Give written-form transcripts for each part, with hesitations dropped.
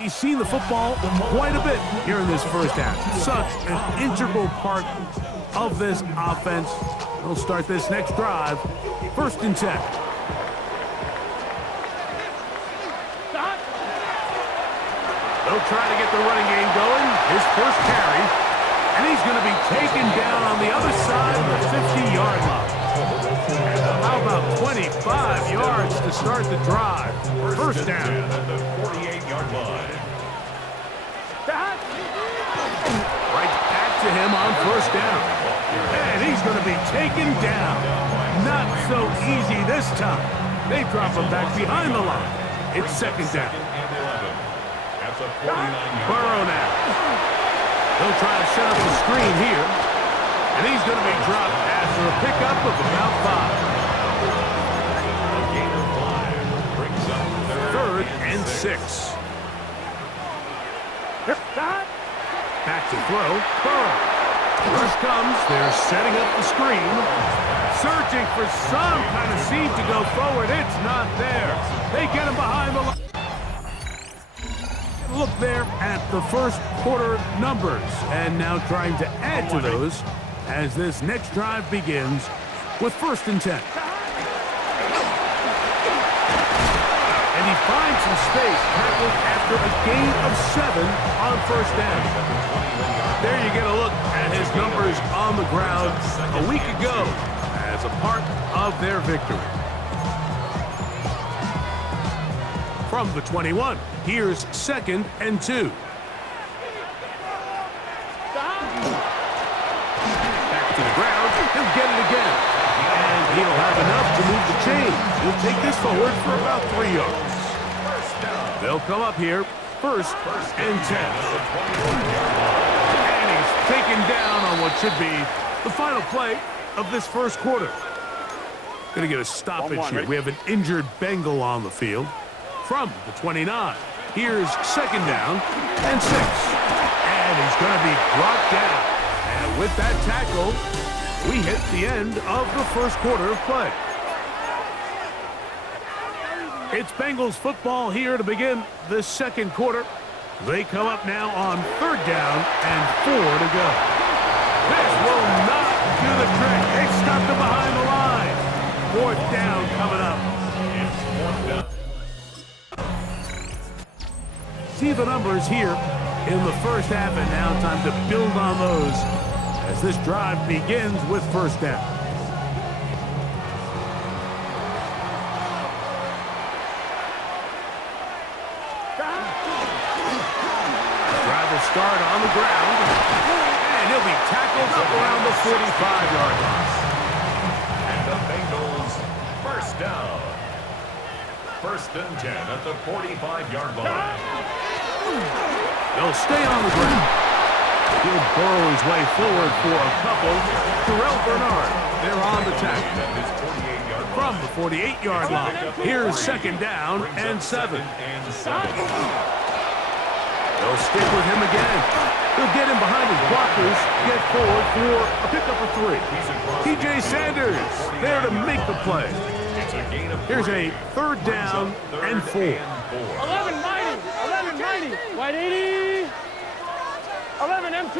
He's seen the football quite a bit here in this first half. Such an integral part of this offense. They'll start this next drive. 1st and 10. They'll try to get the running game going. His first carry. And he's going to be taken down on the other side of the 50-yard line. How about 25 yards to start the drive? 1st down. At the 48-yard line. Right back to him on 1st down. And he's going to be taken down. Not so easy this time. They drop him back behind the line. It's 2nd down. Burrow now. They'll try to set up the screen here. And he's going to be dropped after a pickup of about 5. 3rd and 6. Back to throw. Burrow. First comes. They're setting up the screen. Searching for some kind of seed to go forward. It's not there. They get him behind the line. Look there at the first quarter numbers. And now trying to add to those as this next drive begins with 1st and 10. And he finds some space, tackled after a gain of 7 on 1st down. There you get a look at his numbers on the ground a week ago as a part of their victory. From the 21, here's 2nd and 2. Back to the ground. He'll get it again. And he'll have enough to move the chains. He'll take this forward for about 3 yards. They'll come up here. 1st and 10. And he's taken down on what should be the final play of this first quarter. Going to get a stoppage here. We have an injured Bengal on the field. From the 29, here's 2nd down and 6. And he's going to be brought down. And with that tackle, we hit the end of the first quarter of play. It's Bengals football here to begin the 2nd quarter. They come up now on 3rd down and 4 to go. This will not do the trick. They stopped him behind the line. 4th down coming up. It's 4th down. See the numbers here in the first half, and now time to build on those as this drive begins with 1st down. Drive will start on the ground, and he'll be tackled up around the 45-yard line. And the Bengals 1st down. 1st and 10 at the 45-yard line. They'll stay on the ground. He'll burrow his way forward for a couple. Terrell Bernard, they're on the tackle. From the 48-yard line, here's 2nd down and 7. They'll stick with him again. He'll get him behind his blockers, get forward for a pickup of 3. T.J. Sanders there to make the play. Here's a 3rd down and 4. 11-90, wide 80, 11 MT.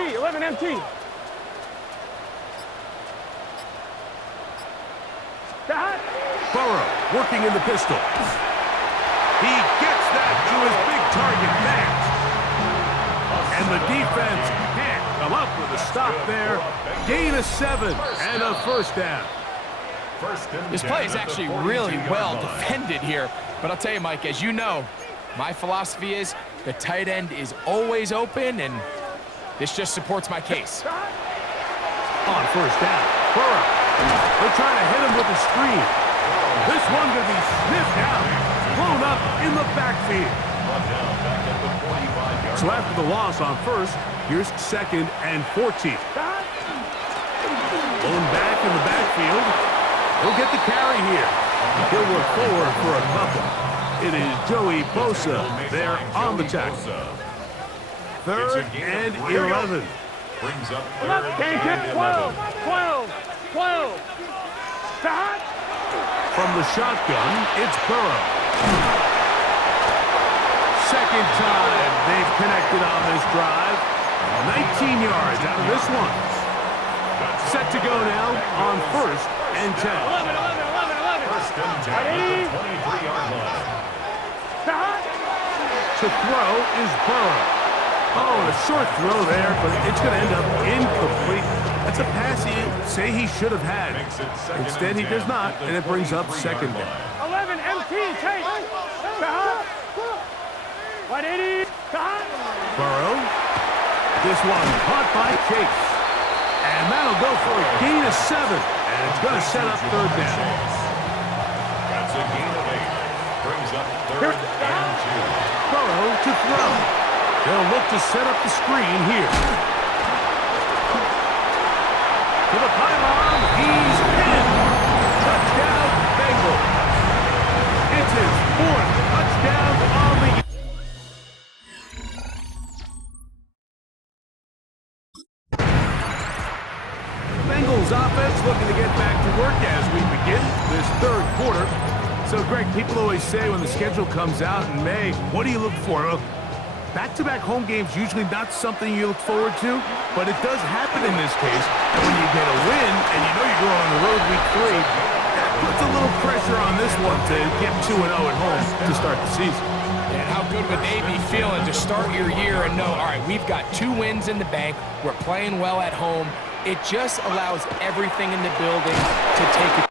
Burrow working in the pistol. He gets that to his big target, Matt. And the defense can't come up with a stop there. Gain of 7 and a 1st down. This play is actually really well defended here. But I'll tell you, Mike, as you know, my philosophy is the tight end is always open, and this just supports my case. On 1st down, Burrow. They're trying to hit him with a screen. This one going to be sniffed out, blown up in the backfield. So after the loss on 1st, here's 2nd and 14. Blown back in the backfield. He'll get the carry here. He'll look forward for a couple. It is Joey Bosa there on the tackle. 3rd and 11. Brings up 12. From the shotgun, it's Burrow. 2nd time connected on this drive. 19 yards out of this one. Set to go now on 1st and 10. 1st and 10 at the 23-yard line. To throw is Burrow. Oh, and a short throw there, but it's going to end up incomplete. That's a pass he should have had. Instead, he does not, and it brings up 2nd down. 11 MT, take. 180. Burrow. This one caught by Chase. And that'll go for a gain of 7. And it's going to set up 3rd down. That's a gain of 8. Brings up 3rd and 2. Burrow to throw. They'll look to set up the screen here. To the pylon. He's in. Touchdown, Bengals. It's his 4th touchdown on the year. Bengals offense looking to get back to work as we begin this 3rd quarter. So, Greg, people always say when the schedule comes out in May, what do you look for? Back-to-back home games usually not something you look forward to, but it does happen in this case. And when you get a win and you know you're going on the road week 3, that puts a little pressure on this one to get 2-0 at home to start the season. And how good would they be feeling to start your year and know, all right, we've got 2 wins in the bank, we're playing well at home. It just allows everything in the building to take a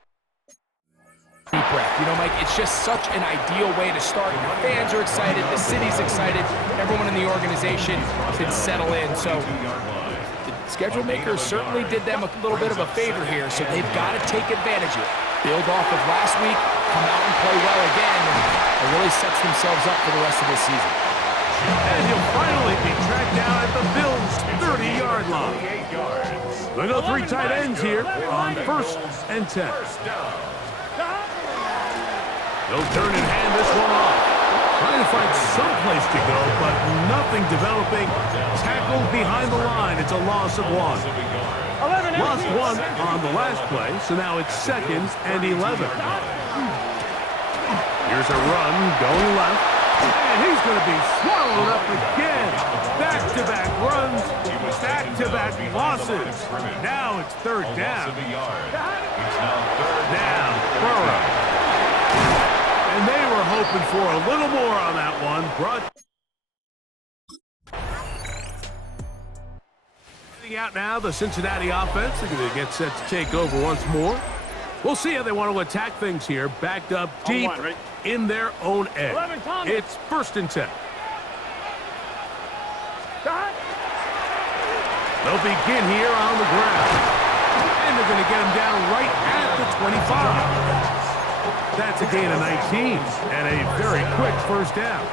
deep breath. You know, Mike, it's just such an ideal way to start. Your fans are excited, the city's excited, everyone in the organization can settle in. So the schedule makers certainly did them a little bit of a favor here, so they've got to take advantage of it. Build off of last week, come out and play well again, and it really sets themselves up for the rest of this season. And he'll finally be tracked down at the Bills' 30-yard line. We go 3 tight ends here on 1st and 10. They'll turn and hand this one off. Trying to find some place to go, but nothing developing. Tackled behind the line. It's a loss of 1. Lost 1 on the last play, so now it's 2nd and 11. Here's a run going left. And he's going to be swallowed up again. Back-to-back runs, back-to-back losses. Now it's 3rd down. Now, Burrow. And they were hoping for a little more on that one. Getting out now, the Cincinnati offense. They're going to get set to take over once more. We'll see how they want to attack things here. Backed up deep in their own end. It's 1st and 10. They'll begin here on the ground. And they're going to get him down right at the 25. That's a gain of 19 and a very quick 1st down.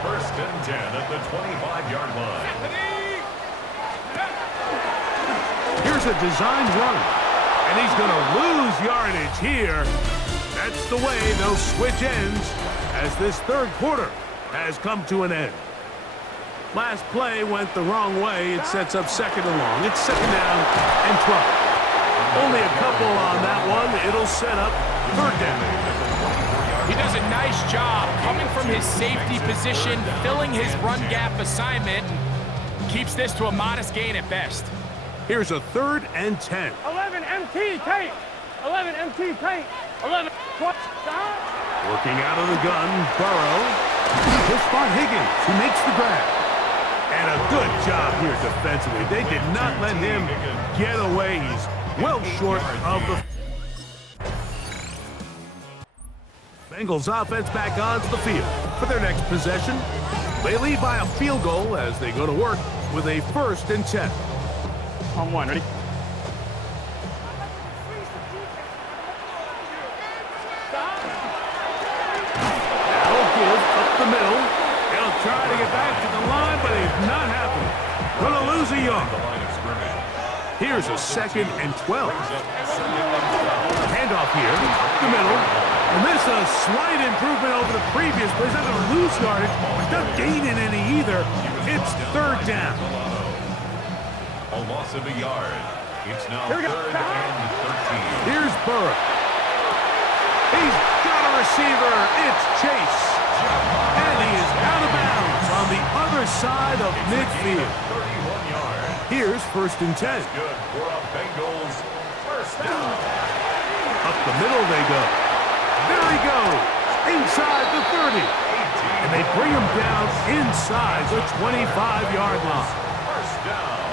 1st and 10 at the 25-yard line. Here's a designed run. And he's going to lose yardage here. That's the way they'll switch ends as this 3rd quarter has come to an end. Last play went the wrong way. It sets up 2nd and long. It's 2nd down and 12. Only a couple on that one. It'll set up 3rd down. He does a nice job coming from his safety position, filling his run gap assignment, and keeps this to a modest gain at best. Here's a 3rd and 10. 11 MT, take. 11 MT, take. 11, 20. Working out of the gun, Burrow. He'll spot Higgins, who makes the grab. And a good job here defensively. They did not let him get away. He's well short of the... Bengals offense back onto the field for their next possession. They lead by a field goal as they go to work with a 1st and 10. On 1, ready? That'll give up the middle. He'll try to get back to the line, but it's not happening. Gonna lose a yard. Here's a 2nd and 12. Handoff here, the middle. And this is a slight improvement over the previous play. He's not gonna lose yardage, but not gaining any either. It's 3rd down. A loss of a yard. It's now 3rd and 13. Here's Burrow. He's got a receiver. It's Chase. And he is out of bounds on the other side midfield. 31 yards. Here's 1st and 10. Good for a Bengals first down. Up the middle they go. There he goes. Inside the 30. And they bring him down inside the 25-yard line. First down.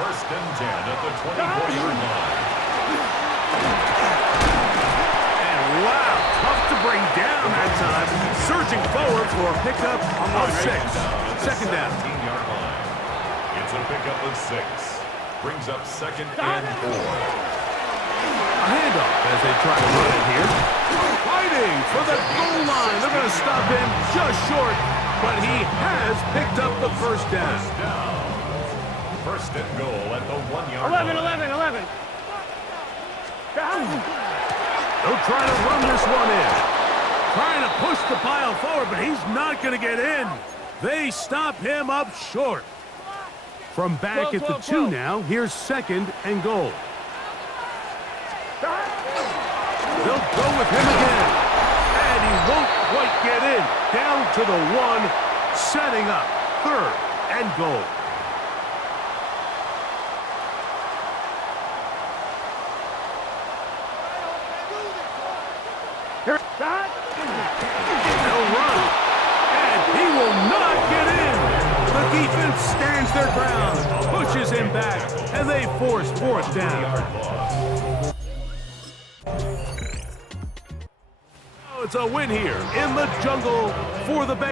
1st and 10 at the 24-yard line. And wow, tough to bring down that time. Surging forward for a pickup of 6. 2nd down. 17-yard line. It's a pickup of 6. Brings up 2nd and 4. A handoff as they try to run it here. Fighting for the goal line. They're going to stop him just short, but he has picked up the 1st down. 1st and goal at the 1-yard 11, line. 11, 11. They'll try to run this one in. Trying to push the pile forward, but he's not going to get in. They stop him up short. From back at the 2 now, here's 2nd and goal. They'll go with him again. And he won't quite get in. Down to the 1, setting up 3rd and goal. They'll run. And he will not get in. The defense stands their ground, pushes him back, and they force 4th down. It's a win here in the jungle for the Bengals.